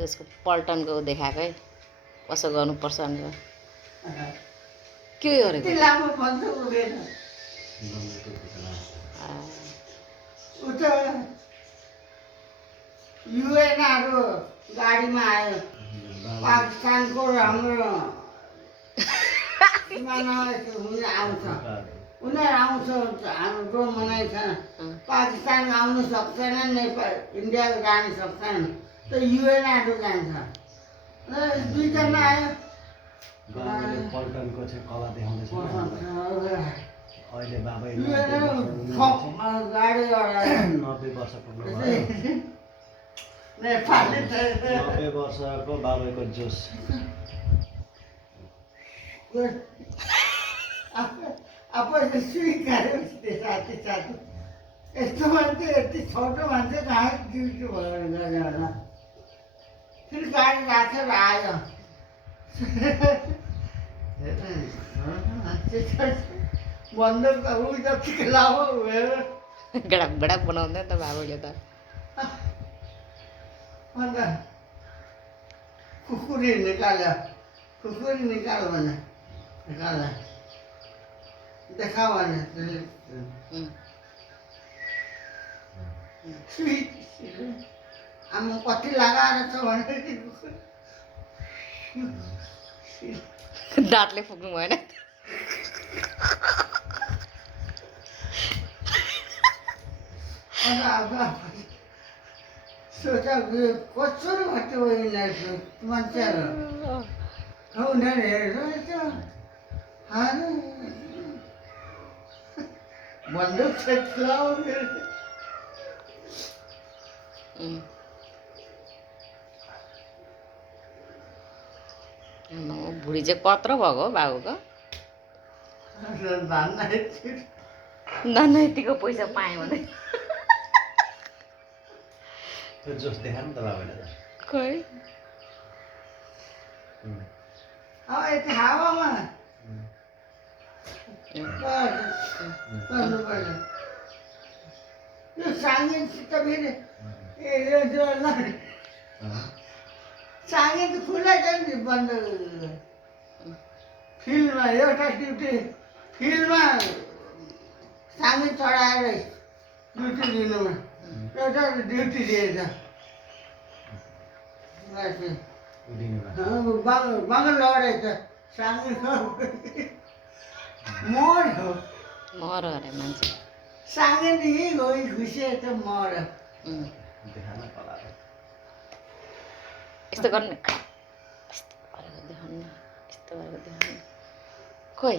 त्यसको पल्टनको देखाएको है कसो गर्नुपर्छ भनेर के गरेको लामो भन्छ उठेन उता युएनहरू गाडीमा आयो पाकिस्तानको हाम्रो सिमानामा आउँछ उनीहरू आउँछ हाम्रो मनाइछ पाकिस्तान आउनु सक्दैन नेपाल इन्डिया जानु सक्दैन त युएनहरू जान्छ दुईजना आयो पल्टनको चाहिँ कला देखाउँदैछ अहिले बाबा 90 वर्ष पुग्नुभयो 90 वर्षको बाबाको जोस अब स्वीकार्यो साथी साथी यस्तो मान्छे यति छोटो मान्छे कहाँ ड्युटी भयो भने होला फेरि गाडी राखेर आयो बन्दर त उ जतिको लामो भयो गडक गडक बनाउँदै त बाबुले त अन्त खुकुरी निकाल्यो खुकुरी निकाल भने निकाल्यो देखाऊ भने आमा कति लगाएर छ भने दाँतले फुक्नु भएन सोचा कसरी भयो यिनीहरू मान्छेहरू उनीहरू हेर्छ बन्दुक भुँडी चाहिँ कत्रो भएको हो बाबुको धनैतिको पैसा पाएँ भने त्यो जोस देखाउनु नि त बाबाले त खोइ अब यति हावामा गर्नुपर्छ यो साङ्गेसित फेरि साङ्गे त खुला छ नि बन्द फिल्डमा एउटा ड्युटी फिल्डमा साङ्गे चढाएर ड्युटी दिनुमा एउटा ड्युटी दिएछ बङ्गल लडेछ साङ्गे मर हो मर अरे मान्छे साङ्गे दिए गई घुसे त मर देखाउन कला यस्तो गर्नु यस्तो गरेको देखाउनु यस्तो गरेको देखाउनु खोइ